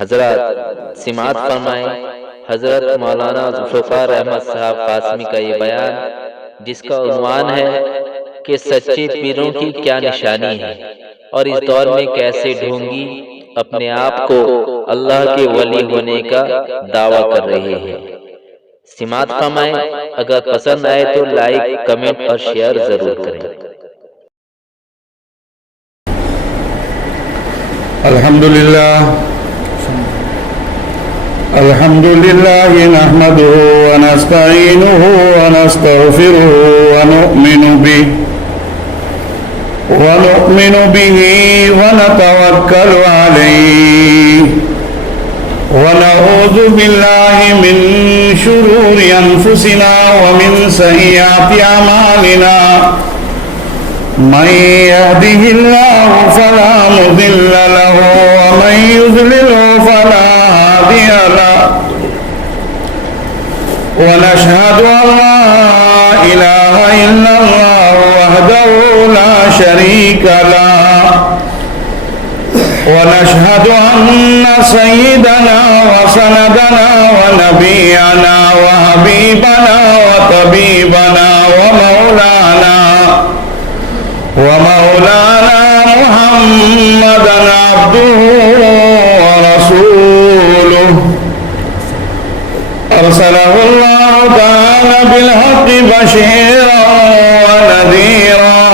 حضرات سماعت فرمائیں حضرت مولانا ذوالفقار احمد صاحب قاسمی کا یہ بیان، جس کا عنوان ہے کہ سچے پیروں کی کیا نشانی ہے اور اس دور میں کیسے ڈھونگی اپنے آپ کو اللہ کے ولی ہونے کا دعویٰ کر رہے ہیں۔ سماعت فرمائیں، اگر پسند آئے تو لائک، کمنٹ اور شیئر ضرور کریں۔ الحمد لله نحمده ونستعينه ونستغفره ونؤمن به ونتوكل عليه ونعوذ بالله من شرور أنفسنا ومن سيئات أعمالنا من يهده الله فلا مضل له ومن يضلله فلا هادي له ونشهد أن لا إله إلا الله وحده لا شريك له ونشهد أن سيدنا وسندنا ونبينا وحبيبنا وطبيبنا ومولانا محمدا عبده ورسوله أرسله الله تعالى بالحق بشيرا ونذيرا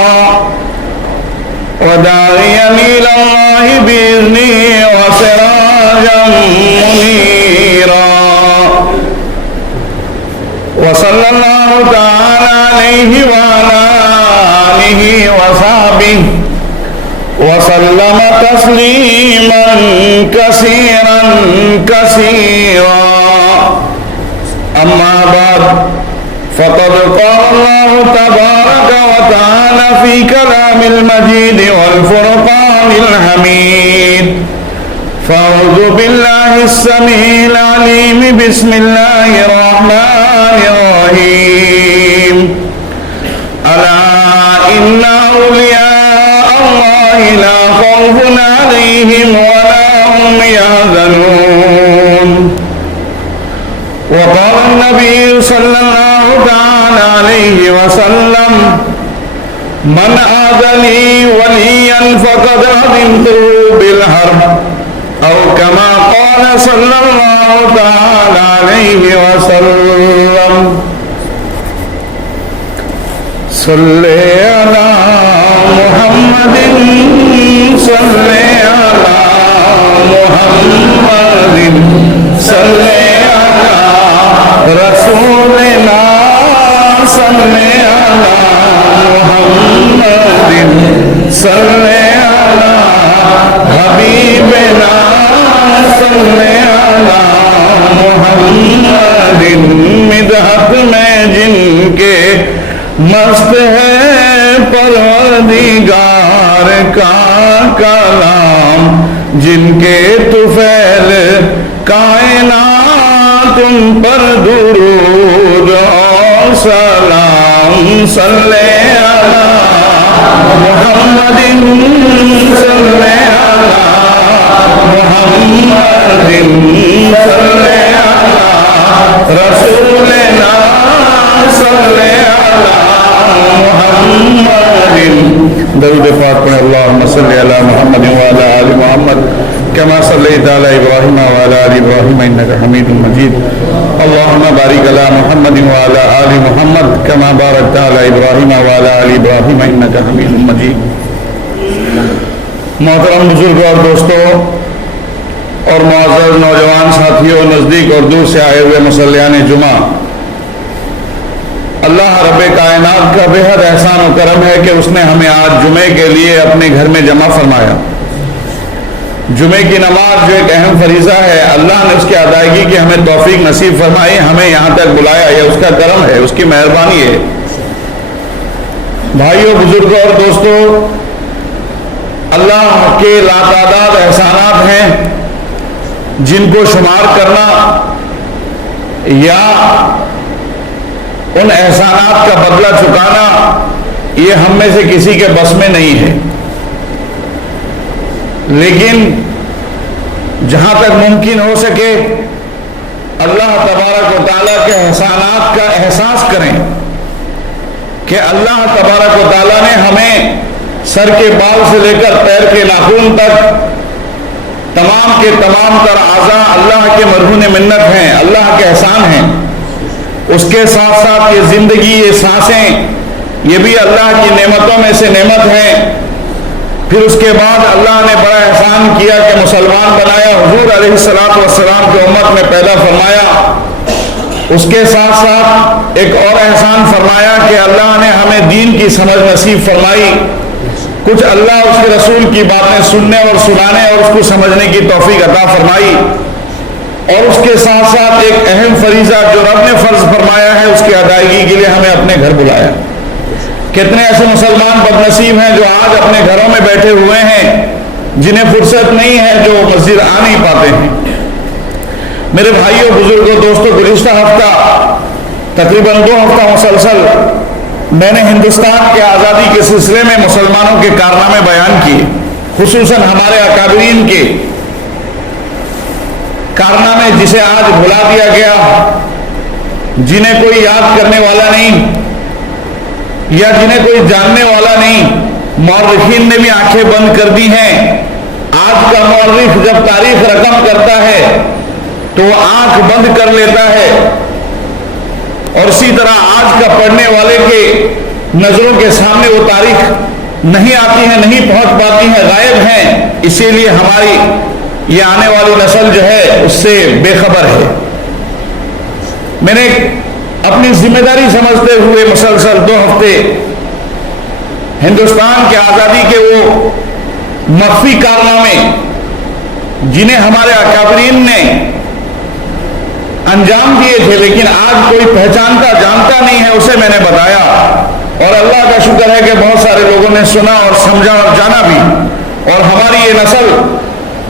وداعيا إلى الله بإذنه وسراجا منيرا وصلى الله تعالى عليه وعلى آله وصحبه وسلم تسليما كثيرا كثيرا أما بعد فقد قال الله تبارك وتعالى في كلام المجيد والفرقان الحميد فأعوذ بالله السميع العليم بسم الله الرحمن الرحيم ألا إن أولياء الله لا خوف عليهم ولا هم يحزنون وقال النبي صلى الله تعالى عليه وسلم من عاد لي وليا فقد عدمته بالحرب أو كما قال صلى الله تعالى عليه وسلم صل على محمد صل على محمد صل على رسولنا صل على محمد صل على حبیبنا صل على محمد مدحت میں جن کے مست ہے پروردگار کا کلام، جن کے طفیل کائنات ان پر درود اور سلام صلی علی محمد صلی علی محمد صلی علی رسولنا صلی علی محمد درود پاک پڑھیں اللہم صلی علی محمد وعلی آل محمد كما صليت على إبراهيم وعلى آل إبراهيم إنك حميد مجيد اللهم بارك على محمد وعلى آل محمد كما باركت على إبراهيم وعلى آل إبراهيم إنك حميد مجيد۔ محترم بزرگ اور دوستوں اور معزز نوجوان ساتھیوں، نزدیک اور دور سے آئے ہوئے مصلیان جمعہ، اللہ رب کائنات کا بے حد احسان و کرم ہے کہ اس نے ہمیں آج جمعے کے لیے اپنے گھر میں جمع فرمایا۔ جمعے کی نماز جو ایک اہم فریضہ ہے، اللہ نے اس کی ادائیگی کی ہمیں توفیق نصیب فرمائی، ہمیں یہاں تک بلایا، یہ اس کا کرم ہے، اس کی مہربانی ہے۔ بھائیوں، بزرگوں اور دوستوں، اللہ کے لاتعداد احسانات ہیں جن کو شمار کرنا یا ان احسانات کا بدلہ چکانا یہ ہم میں سے کسی کے بس میں نہیں ہے، لیکن جہاں تک ممکن ہو سکے اللہ تبارک و تعالیٰ کے احسانات کا احساس کریں کہ اللہ تبارک و تعالیٰ نے ہمیں سر کے بال سے لے کر پیر کے ناخن تک تمام کے تمام تر اعضاء اللہ کے مرہون منت ہیں، اللہ کے احسان ہیں۔ اس کے ساتھ ساتھ یہ زندگی، یہ سانسیں، یہ بھی اللہ کی نعمتوں میں سے نعمت ہیں۔ پھر اس کے بعد اللہ نے بڑا احسان کیا کہ مسلمان بنایا، حضور علیہ الصلوۃ والسلام کی امت میں پیدا فرمایا۔ اس کے ساتھ ساتھ ایک اور احسان فرمایا کہ اللہ نے ہمیں دین کی سمجھ نصیب فرمائی، کچھ اللہ اس کے رسول کی باتیں سننے اور سنانے اور اس کو سمجھنے کی توفیق عطا فرمائی۔ اور اس کے ساتھ ساتھ ایک اہم فریضہ جو رب نے فرض فرمایا ہے، اس کی ادائیگی کے لیے ہمیں اپنے گھر بلایا۔ کتنے ایسے مسلمان بد نصیب ہیں جو آج اپنے گھروں میں بیٹھے ہوئے ہیں، جنہیں فرصت نہیں ہے، جو مسجد آ نہیں پاتے ہیں۔ میرے بھائیوں، بزرگوں، دوستوں، گزشتہ ہفتہ تقریباً 2 ہفتہ مسلسل میں نے ہندوستان کے آزادی کے سلسلے میں مسلمانوں کے کارنامے بیان کیے، خصوصاً ہمارے اکابرین کے کارنامے جسے آج بھلا دیا گیا، جنہیں کوئی یاد کرنے والا نہیں یا جنہیں کوئی جاننے والا نہیں۔ مورخین نے بھی آنکھیں بند کر دی ہیں۔ آج کا مورخ جب تاریخ رقم کرتا ہے تو وہ آنکھ بند کر لیتا ہے، اور اسی طرح آج کا پڑھنے والے کے نظروں کے سامنے وہ تاریخ نہیں آتی ہے، نہیں پہنچ پاتی ہے، غائب ہیں۔ اسی لیے ہماری یہ آنے والی نسل جو ہے اس سے بے خبر ہے۔ میں نے اپنی ذمہ داری سمجھتے ہوئے مسلسل 2 ہفتے ہندوستان کے آزادی کے وہ مخفی کارنامے جنہیں ہمارے اکابرین نے انجام دیے تھے لیکن آج کوئی پہچانتا جانتا نہیں ہے، اسے میں نے بتایا، اور اللہ کا شکر ہے کہ بہت سارے لوگوں نے سنا اور سمجھا اور جانا بھی۔ اور ہماری یہ نسل،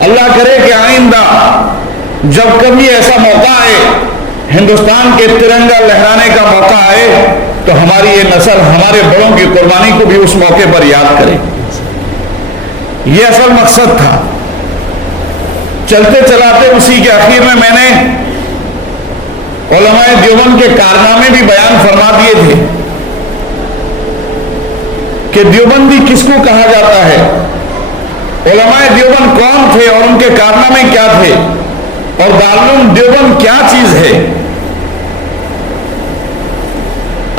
اللہ کرے کہ آئندہ جب کبھی ایسا موقع آئے، ہندوستان کے ترنگا لہرانے کا موقع آئے، تو ہماری یہ نسل ہمارے بڑوں کی قربانی کو بھی اس موقع پر یاد کرے۔ یہ اصل مقصد تھا۔ چلتے چلاتے اسی کے آخر میں نے علماء دیوبند کے کارنامے بھی بیان فرما دیے تھے کہ دیوبندی کس کو کہا جاتا ہے، علماء دیوبند کون تھے اور ان کے کارنامے کیا تھے، اور دارالعلوم دیوبند کیا چیز ہے۔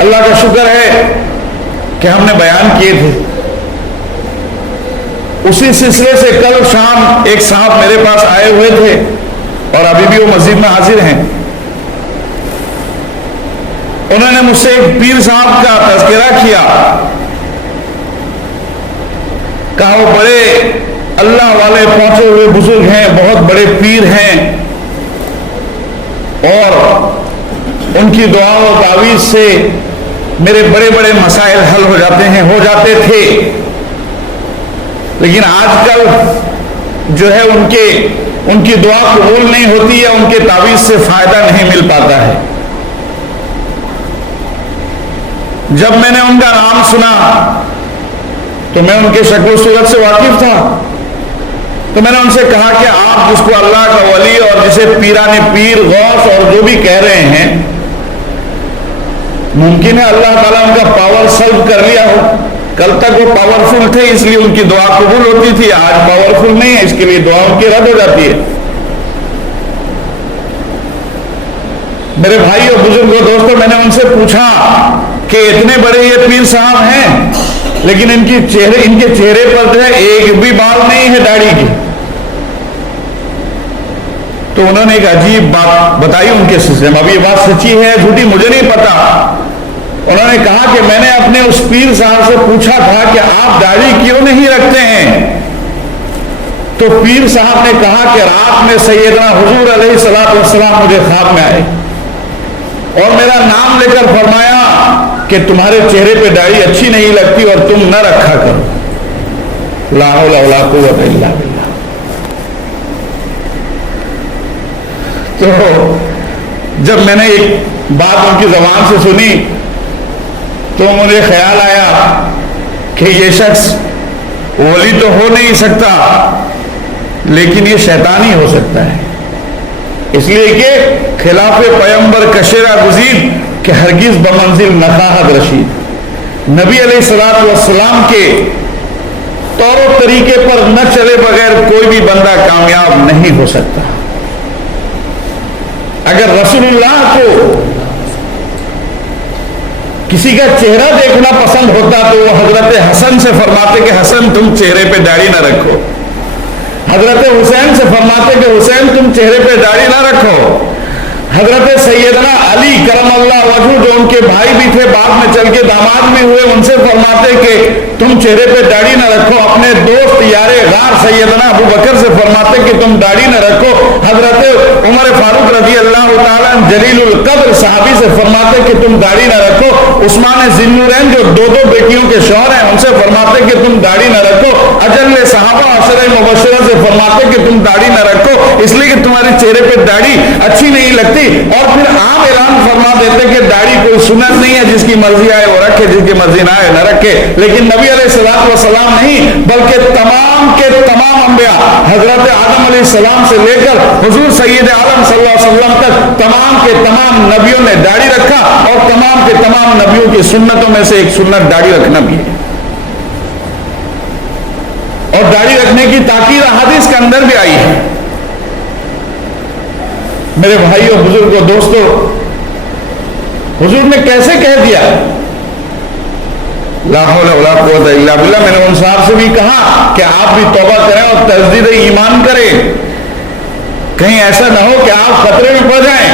اللہ کا شکر ہے کہ ہم نے بیان کیے تھے۔ اسی سلسلے سے کل شام ایک صاحب میرے پاس آئے ہوئے تھے اور ابھی بھی وہ مسجد میں حاضر ہیں۔ انہوں نے مجھ سے ایک پیر صاحب کا تذکرہ کیا، کہا وہ بڑے اللہ والے پہنچے ہوئے بزرگ ہیں، بہت بڑے پیر ہیں، اور ان کی دعا و تعویذ سے میرے بڑے بڑے مسائل حل ہو جاتے تھے، لیکن آج کل جو ہے ان کی دعا قبول نہیں ہوتی ہے، ان کے تعویذ سے فائدہ نہیں مل پاتا ہے۔ جب میں نے ان کا نام سنا تو میں ان کے شکل و صورت سے واقف تھا، تو میں نے ان سے کہا کہ آپ جس کو اللہ کا ولی اور جسے پیران پیر، غوث اور جو بھی کہہ رہے ہیں، ممکن ہے اللہ تعالیٰ ان کا پاور سلب کر لیا ہو۔ کل تک وہ پاورفل تھے اس لیے ان کی دعا قبول ہوتی تھی، آج پاورفل نہیں ہے اس کے لیے دعا ان کی رد ہو جاتی ہے۔ میرے بھائی اور بزرگوں، دوستوں، میں نے ان سے پوچھا کہ اتنے بڑے یہ پیر صاحب ہیں لیکن ان کے چہرے پر جو ہے ایک بھی بال نہیں ہے داڑھی کی۔ تو انہوں نے ایک عجیب بات بتائی ان کے سلسلے میں، اب یہ بات سچی ہے جھوٹی مجھے نہیں پتا۔ انہوں نے کہا کہ میں نے اپنے اس پیر صاحب سے پوچھا تھا کہ آپ داڑھی کیوں نہیں رکھتے ہیں، تو پیر صاحب نے کہا کہ رات میں سیدنا حضور علیہ الصلوۃ والسلام مجھے خواب میں آئے اور میرا نام لے کر فرمایا کہ تمہارے چہرے پہ داڑھی اچھی نہیں لگتی اور تم نہ رکھا کرو۔ لا حول ولا قوت الا باللہ۔ تو جب میں نے ایک بات ان کی زبان سے سنی تو مجھے خیال آیا کہ یہ شخص ولی تو ہو نہیں سکتا، لیکن یہ شیطانی ہو سکتا ہے، اس لیے کہ خلاف پیغمبر کشرہ گزید کہ ہرگز بمنزل نخواہد رشید، نبی علیہ الصلوۃ والسلام کے طور و طریقے پر نہ چلے بغیر کوئی بھی بندہ کامیاب نہیں ہو سکتا۔ اگر رسول اللہ کو کسی کا چہرہ دیکھنا پسند ہوتا تو وہ حضرت حسن سے فرماتے کہ حسن تم چہرے پہ داڑھی نہ رکھو، حضرت حسین سے فرماتے کہ حسین تم چہرے پہ داڑھی نہ رکھو، حضرت سیدنا علی کرم اللہ وجہ جو ان کے بھائی بھی تھے بعد میں چل کے داماد بھی ہوئے، ان سے فرماتے کہ تم چہرے پہ داڑھی نہ رکھو، اپنے دوست یار غار سیدنا ابو بکر سے فرماتے کہ تم داڑھی نہ رکھو، حضرت عمر فاروق رضی اللہ تعالیٰ جلیل القدر صحابی سے فرماتے کہ تم داڑھی نہ رکھو، عثمان ذی النورین جو دو بیٹیوں کے شوہر ہیں ان سے فرماتے کہ تم داڑھی نہ رکھو، اجل صحابہ عشرہ مبشرہ سے فرماتے کہ تم داڑھی نہ رکھو اس لیے کہ تمہارے چہرے پہ داڑھی اچھی نہیں لگتی، اور پھر عام اعلان فرما دیتے کہ داڑھی کوئی سنت نہیں ہے، جس کی مرضی آئے وہ رکھے، جس کی مرضی نہ آئے نہ رکھے۔ لیکن نبی علیہ الصلوۃ والسلام نہیں، بلکہ تمام کے تمام انبیاء حضرت آدم علیہ السلام سے لے کر حضور سید عالم صلی اللہ علیہ وسلم تک تمام کے تمام نبیوں نے داڑھی رکھا، اور تمام کے تمام نبیوں کی سنتوں میں سے ایک سنت داڑھی رکھنا بھی ہے، اور داڑھی رکھنے کی تاکید حدیث کے اندر بھی آئی ہے۔ میرے بھائیوں، بزرگوں، دوستوں، حضور نے کیسے کہہ دیا لا حول ولا قوت الا باللہ۔ میں نے ان صاحب سے بھی کہا کہ آپ بھی توبہ کریں اور تجدید ایمان کریں، کہیں ایسا نہ ہو کہ آپ خطرے میں پڑ جائیں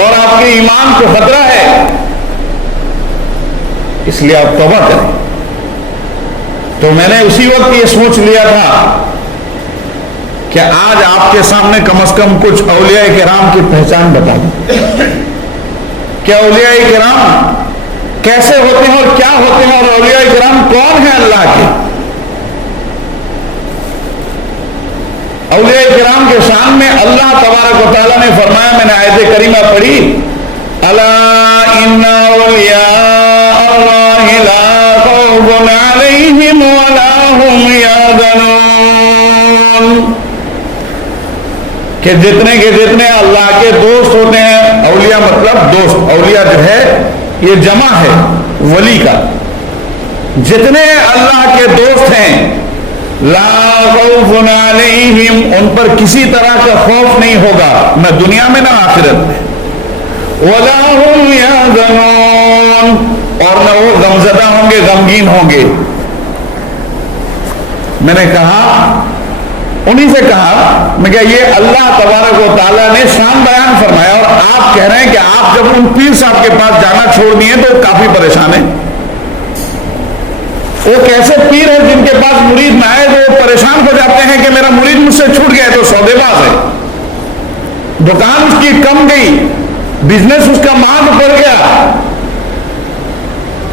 اور آپ کے ایمان کو خطرہ ہے، اس لیے آپ توبہ کریں۔ تو میں نے اسی وقت یہ سوچ لیا تھا کہ آج آپ کے سامنے کم از کم کچھ اولیاء کرام کی پہچان بتا دوں کہ اولیاء کرام کیسے ہوتے ہیں اور کیا ہوتے ہیں، اور اولیاء کرام کون ہیں اللہ کے۔ اولیاء کرام کے شان میں اللہ تبارک و تعالیٰ نے فرمایا، میں نے آیت کریمہ پڑھی، الا ان اولیاء اللہ لا خوف علیہم ولا هم یحزنون، کہ جتنے اللہ کے دوست ہوتے ہیں، اولیاء مطلب دوست، اولیاء جو ہے یہ جمع ہے ولی کا، جتنے اللہ کے دوست ہیں لا خوف علیہم، ان پر کسی طرح کا خوف نہیں ہوگا، نہ دنیا میں نہ آخرت میں، ولا هم یحزنون، اور نہ وہ غمزدہ ہوں گے، غمگین ہوں گے۔ میں نے کہا، انہی سے کہا، میں کہا یہ اللہ تبارک و تعالیٰ نے شان بیان فرمایا، اور آپ کہہ رہے ہیں کہ آپ جب ان پیر صاحب کے پاس جانا چھوڑ دیے تو کافی پریشان ہیں۔ وہ کیسے پیر ہیں جن کے پاس مرید نہ آئے تو وہ پریشان ہو جاتے ہیں کہ میرا مرید مجھ سے چھوٹ گیا، تو سودے باز ہے، دکان اس کی کم گئی، بزنس اس کا ماند پڑ گیا،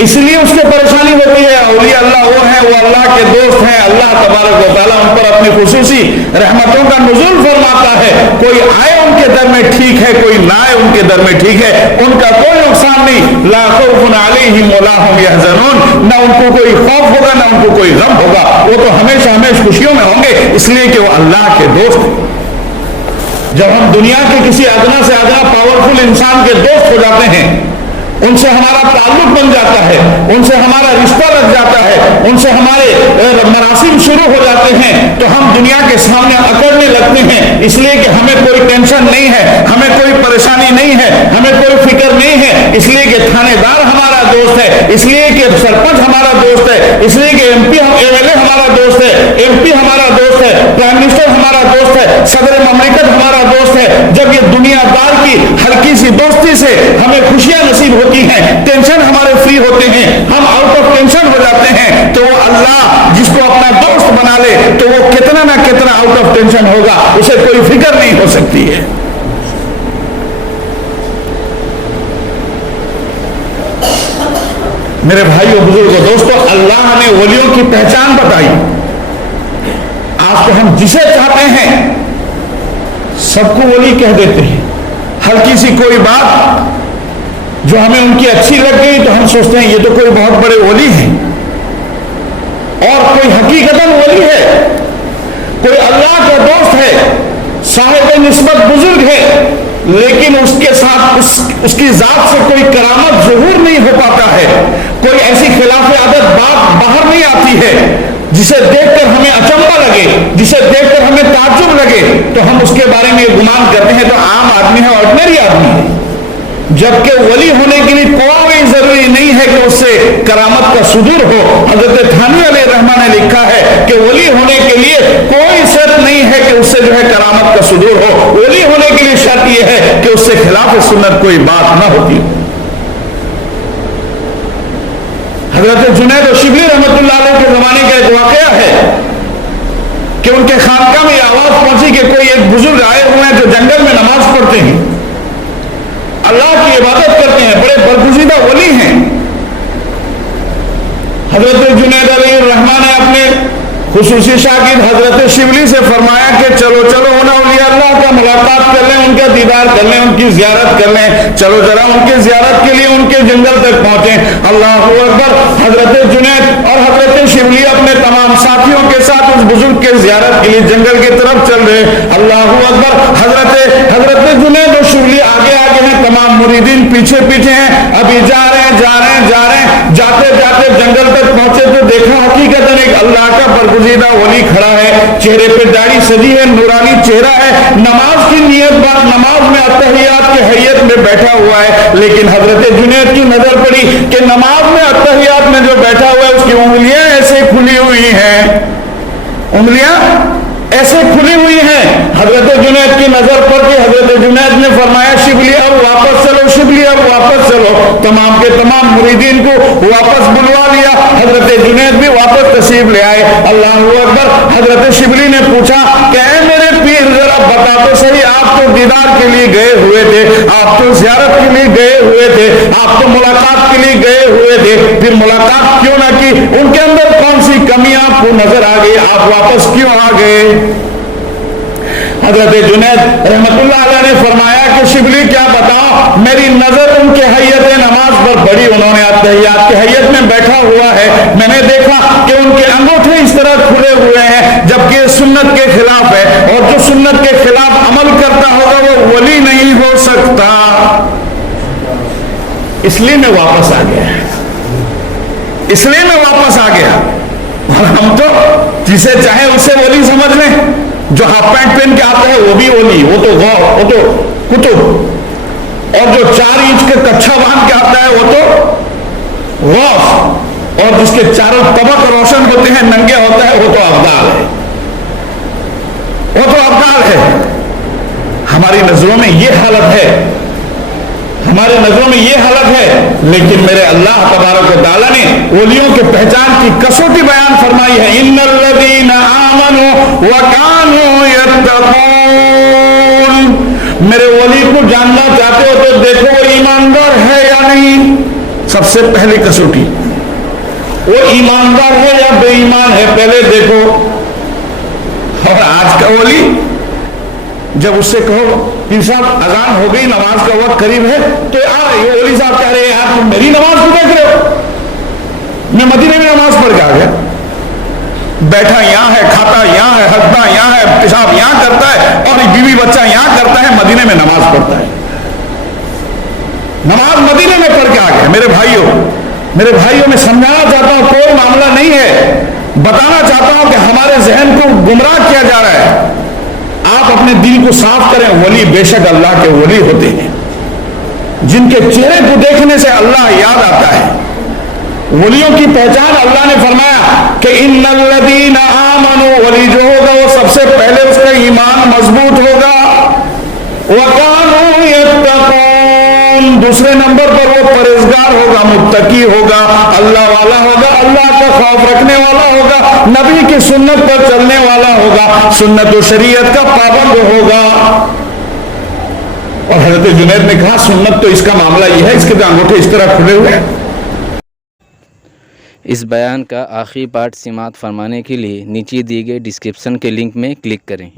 اس لیے اس سے پریشانی ہوتی ہے۔ اولیاء اللہ وہ ہیں، وہ اللہ کے دوست ہیں، اللہ تبارک و تعالیٰ ان پر اپنی خصوصی رحمتوں کا نزول فرماتا ہے، کوئی آئے ان کے در میں ٹھیک ہے، کوئی نہ آئے ان کے در میں ٹھیک ہے، ان کا کوئی نقصان نہیں، لا خوف علیہم ولا هم یحزنون، نہ ان کو کوئی خوف ہوگا نہ ان کو کوئی غم ہوگا، وہ تو ہمیشہ خوشیوں میں ہوں گے، اس لیے کہ وہ اللہ کے دوست ہیں۔ جب ہم دنیا کے کسی ادنا سے ادنا پاورفل انسان کے دوست ہو جاتے ہیں، ان سے ہمارا تعلق بن جاتا ہے، ان سے ہمارا رشتہ لگ جاتا ہے، ان سے ہمارے مراسم شروع ہو جاتے ہیں، تو ہم دنیا کے سامنے اکڑنے لگتے ہیں، اس لیے کہ ہمیں کوئی ٹینشن نہیں ہے، ہمیں کوئی پریشانی نہیں ہے، ہمیں کوئی فکر نہیں ہے، اس لیے کہ تھانے دار ہمارا دوست ہے، اس لیے کہ سرپنچ ہمارا دوست ہے، اس لیے کہ ایم ایل اے ہمارا دوست ہے، ایم پی ہمارا دوست ہے، پرائم منسٹر ہمارا دوست ہے، صدر مملکت ہمارا دوست ہے۔ جب یہ دنیا دار کی ہلکی سی دوستی سے ہمیں خوشیاں نصیب ہوتی ہیں، ٹینشن ہمارے فری ہوتے ہیں، ہم آؤٹ آف ٹینشن ہو جاتے ہیں، تو وہ اللہ جس کو اپنا دوست بنا لے تو وہ کتنا نہ کتنا آؤٹ آف ٹینشن ہوگا، اسے کوئی فکر نہیں ہو سکتی ہے۔ میرے بھائیو، بزرگوں، دوستو، اللہ نے ولیوں کی پہچان بتائی۔ آج تو ہم جسے چاہتے ہیں سب کو ولی کہہ دیتے ہیں، ہلکی سی کوئی بات جو ہمیں ان کی اچھی لگ گئی تو ہم سوچتے ہیں یہ تو کوئی بہت بڑے ولی ہیں، اور کوئی حقیقتاً ولی ہے، کوئی اللہ کا اس کی ذات سے کوئی کرامت ظہور نہیں ہو پاتا ہے، کوئی ایسی خلاف عادت بات باہر نہیں آتی ہے جسے دیکھ کر ہمیں اچنبھا لگے، جسے دیکھ کر ہمیں تعجب لگے تو ہم اس کے بارے میں گمان کرتے ہیں تو عام آدمی ہے، آرڈنری آدمی ہے، جبکہ ولی ہونے کے لیے کوئی ضروری نہیں ہے کہ اس سے کرامت کا صدور ہو۔ حضرت تھانوی علیہ الرحمہ نے لکھا ہے کہ ولی ہونے کے لیے کوئی شرط نہیں ہے کہ اس سے جو ہے کرامت کا صدور ہو، ولی ہونے کے لیے شرط یہ ہے کہ اس سے خلاف سنت کوئی بات نہ ہوتی۔ حضرت جنید و شبلی رحمۃ اللہ علیہ کے زمانے کا ایک واقعہ ہے کہ ان کے خانقاہ میں آواز پہنچی کہ کوئی ایک بزرگ آئے ہوئے ہیں جو جنگل میں نماز پڑھتے ہیں، اللہ کی عبادت کرتے ہیں، بڑے برگزیدہ ولی ہیں۔ حضرت جنید علیہ الرحمہ نے اپنے خصوصی شاگرد حضرت شبلی سے فرمایا کہ چلو چلو ان اولیاء اللہ کا ملاقات کر لیں، ان کا دیدار کر لیں، ان کی زیارت کر لیں، چلو ذرا ان کی زیارت کے لیے ان کے جنگل تک پہنچیں۔ اللہ اکبر! حضرت جنید اور حضرت شبلی اپنے تمام ساتھیوں کے ساتھ اس بزرگ کے زیارت کے لیے جنگل کی طرف چل رہے۔ اللہ اکبر! حضرت جنید اور شبلی آگے آگے ہیں، تمام مریدین پیچھے پیچھے ہیں، ابھی جا رہے ہیں، جاتے جاتے جنگل تک پہنچے تو دیکھا حقیقتاً ایک اللہ کا برگزیدہ ولی کھڑا ہے، چہرے پہ داڑھی سجی ہے، نورانی چہرہ ہے، نماز کی نیت بات نماز میں اتحیات کی حیت میں بیٹھا ہوا ہے، لیکن حضرت جنید کی نظر پڑی کہ نماز میں اتحیات میں جو بیٹھا ہوا ہے اس کی انگلیاں ایسے کھلی ہوئی ہیں، انگلیاں ایسے کھلی ہوئی ہیں۔ حضرت جنید کی نظر پڑ کے حضرت جنید نے فرمایا شبلی اب واپس چلو، شبلی اب واپس چلو۔ تمام کے تمام مریدین کو واپس بلوا لیا، حضرت جنید بھی واپس تشریف لے آئے۔ اللہ اکبر! حضرت شبلی نے پوچھا کہ اے میرے پیر ذرا بتا تو صحیح، آپ تو دیدار کے لیے گئے ہوئے تھے، آپ تو زیارت کے لیے گئے ہوئے تھے، آپ تو ملاقات کے لیے گئے ہوئے تھے، پھر ملاقات کیوں نہ کی؟ ان کے اندر کون سی کمی آپ کو نظر آ گئی؟ آپ واپس کیوں آ گئے؟ حضرت جنید رحمت اللہ علیہ نے فرمایا کہ شبلی کیا بتاؤ، میری نظر ان کے حیت نماز پر پڑی، انہوں نے اتحیات کی حیت میں بیٹھا ہوا ہے، میں نے دیکھا کہ ان کے انگوٹھے اس طرح کھلے ہوئے ہیں جبکہ سنت کے خلاف ہے، اور جو سنت کے خلاف عمل کرتا ہوگا وہ ولی نہیں ہو سکتا، اس لیے میں واپس آ گیا، اور ہم تو جسے چاہے اسے ولی سمجھ لیں، جو ہاف پینٹ پہن کے آتا ہے وہ بھی ولی، وہ تو کتب، اور جو 4 انچ کے کچھا باندھ کے آتا ہے وہ تو غوث، اور جس کے چاروں طبق روشن ہوتے ہیں ننگے ہوتا ہے وہ تو ابدال ہے، ہماری نظروں میں یہ حالت ہے، لیکن میرے اللہ تبارک و تعالیٰ نے ولیوں کے پہچان کی کسوٹی بیان فرمائی ہے، ان الذین آمنوا وکانوا یتقون۔ میرے ولی کو جاننا چاہتے ہو تو دیکھو وہ ایماندار ہے یا نہیں، سب سے پہلی کسوٹی وہ ایماندار ہے یا بے ایمان ہے، پہلے دیکھو۔ اور آج کا ولی جب اس سے کہو پیر صاحب اذان ہو گئی، نماز کا وقت قریب ہے، تو یہ ولی صاحب کہہ رہے ہیں یار تم میری نماز کو دیکھ رہے ہو، میں مدینے میں نماز پڑھ کے آ گیا، بیٹھا یہاں ہے، کھاتا یہاں ہے، ہنستا یہاں ہے، پیشاب یہاں کرتا ہے، اور بیوی بچہ یہاں کرتا ہے، مدینے میں نماز پڑھتا ہے، نماز مدینے میں پڑھ کے آ گیا۔ میرے بھائیوں میں سمجھانا چاہتا ہوں کوئی معاملہ نہیں ہے، بتانا چاہتا ہوں کہ ہمارے ذہن کو گمراہ کیا جا رہا ہے۔ آپ اپنے دل کو صاف کریں، ولی بے شک اللہ کے ولی ہوتے ہیں جن کے چہرے کو دیکھنے سے اللہ یاد آتا ہے۔ ولیوں کی پہچان اللہ نے فرمایا کہ ان الذین آمنوا، ولی جو ہوگا وہ سب سے پہلے اس کا ایمان مضبوط ہوگا، وکانوا یتقون، دوسرے نمبر پر وہ پرہیزگار ہوگا، متقی ہوگا، اللہ والا ہوگا، اللہ کا خوف رکھنے والا ہوگا، نبی کی سنت پر چلنے والا ہوگا، سنت و شریعت کا پابند ہوگا۔ اور حضرت جنید نے کہا سنت تو اس کا معاملہ یہ ہے، اس کے انگوٹھے اس طرح کھلے ہوئے۔ اس بیان کا آخری پارٹ سماعت فرمانے کے لیے نیچے دیے گئے ڈسکرپشن کے لنک میں کلک کریں۔